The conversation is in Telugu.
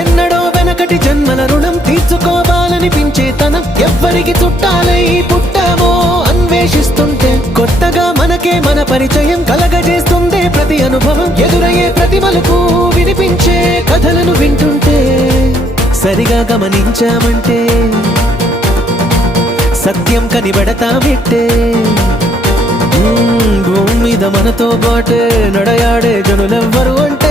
ఎన్నడో వెనకటి జన్మల రుణం తీర్చుకోవాలనిపించే తనం ఎవ్వరికి చుట్టాలై పుట్టామో అన్వేషిస్తుంటే కొత్తగా మనకే మన పరిచయం కలగజేస్తుందే ప్రతి అనుభవం ఎదురయ్యే ప్రతి మలుపు వినిపించే కథలను వింటుంటే సరిగా గమనించామంటే సత్యం కనిపెడతామిట్టే భూమి మీద మనతో పాటే నడయాడే జనులెవ్వరు అంటే